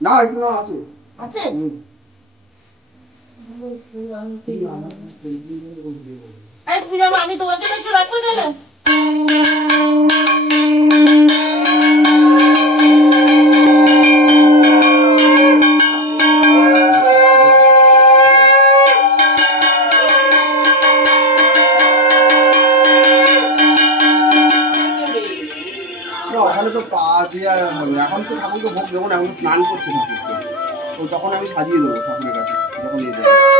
না এগুলো আছে আছে আমি তোমাকে কাছে রাখবো না ওখানে তো পা দিয়ে হবে এখন তো ঠাকুরকে ভোগ দেবো না এখন স্নান করছে ঠাকুরকে তো তখন আমি সাজিয়ে দেবো ঠাকুরের কাছে যখন নিয়ে যাবো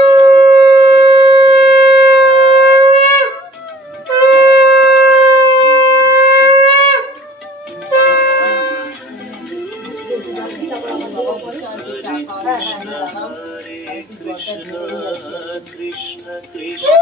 কৃষ্ণ কৃষ্ণ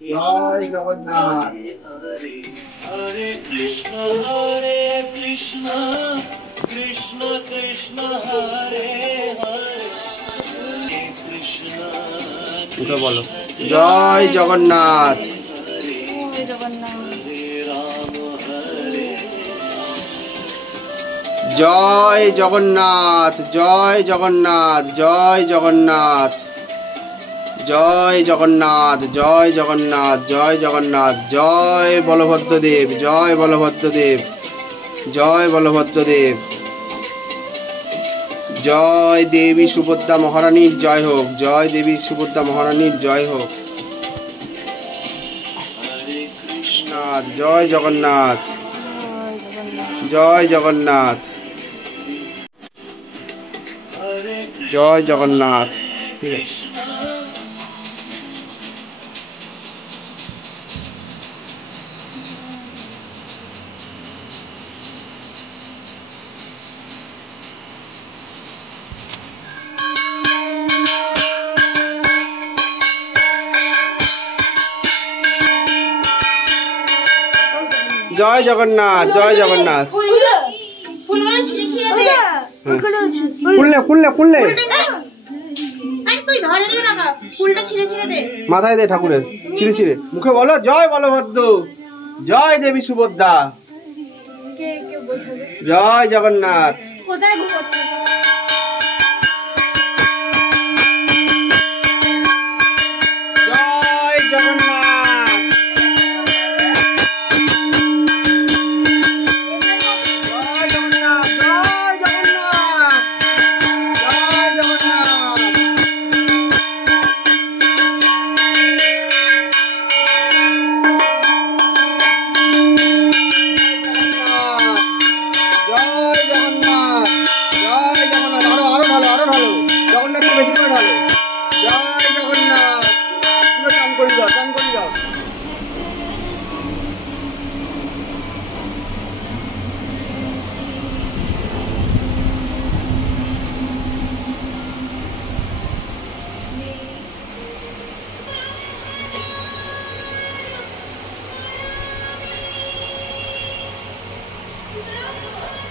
জয় জগন্নাথ হরে কৃষ্ণ কৃষ্ণ কৃষ্ণ হরে হরে কৃষ্ণ উঠে বলো জয় জগন্নাথ জয় জগন্নাথ জয় জগন্নাথ জয় জগন্নাথ জয় জগন্নাথ জয় জগন্নাথ জয় জগন্নাথ জয় বলভদ্রদেব জয় বলভদ্রদেব জয় বলভদ্রদেব জয় দেবী সুভদ্রা মহারানীর জয় হোক জয় দেবী সুভদ্রা মহারানীর জয় হোক জয় জগন্নাথ জয় জগন্নাথ জয় জগন্নাথ ঠিক আছে জয় জগন্নাথ জয় জগন্নাথ খুললে খুললে খুললে মাথায় দে ঠাকুরের ছিঁড়ে ছিঁড়ে মুখে বলো জয় বলভদ্র জয় দেবী সুভদ্রা জয় জগন্নাথ জয় জগন্নাথ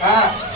Ah.